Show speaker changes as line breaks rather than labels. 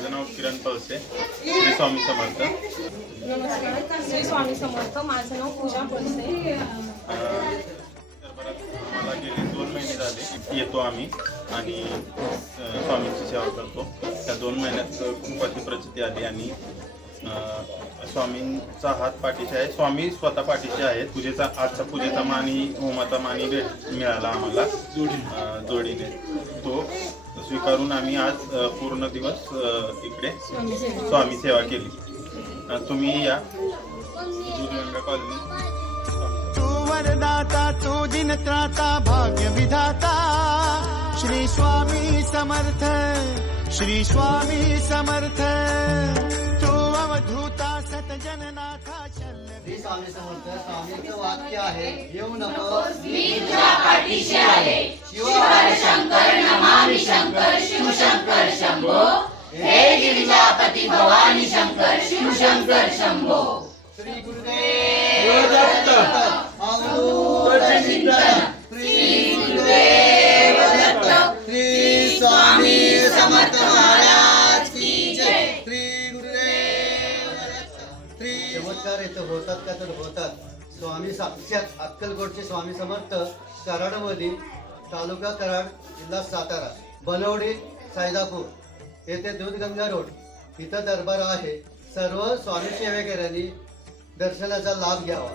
माझं नाव किरण पळसे. श्री स्वामी समर्थ.
नमस्कार श्री स्वामी समर्थ. माझं नाव पूजा पळसे.
अं, दरबारात आम्हाला गेले दोन महिने झाले. येतो आम्ही आणि स्वामींची सेवा करतो. त्या दोन महिन्यात खूप अशी प्रचिती आली आणि स्वामींचा हात पाठीशी आहे. स्वामी स्वतः पाठीशी आहेत. पूजेचा आजचा पूजेचा मानी होमाचा मानी भेट मिळाला आम्हाला. जोडीने. तो स्वीकारून आम्ही आज पूर्ण दिवस इकडे स्वामी सेवा केली. तुम्ही या. दूधगंगा कॉलनी. स्वामी
तू वरदाता तू दिन त्राता भाग्य विधाता. श्री स्वामी समर्थ श्री स्वामी समर्थ. तू अवधूता सतजननाथा शल्य
श्री स्वामी समर्थ स्वामींचं वाक्य आहे येऊ नको शिवहर शंकर नमामि गिरिजापती भवानी शंकर शिव शंकर शंभो श्री गुरुदेव दत्त श्री गुरुदेव दत्त श्री स्वामी समर्थ महाराज की जय श्री गुरुदेव दत्त श्री चमत्कार इथं होतात का तर होतात स्वामी साक्षात अक्कलकोटचे स्वामी समर्थ कराडमध्ये तालुका कराड जिल्हा सातारा बनवडी सायदापूर येथे दूधगंगा रोड इथं दरबार आहे. सर्व स्वामी सेवेकऱ्यांनी दर्शनाचा लाभ घ्यावा.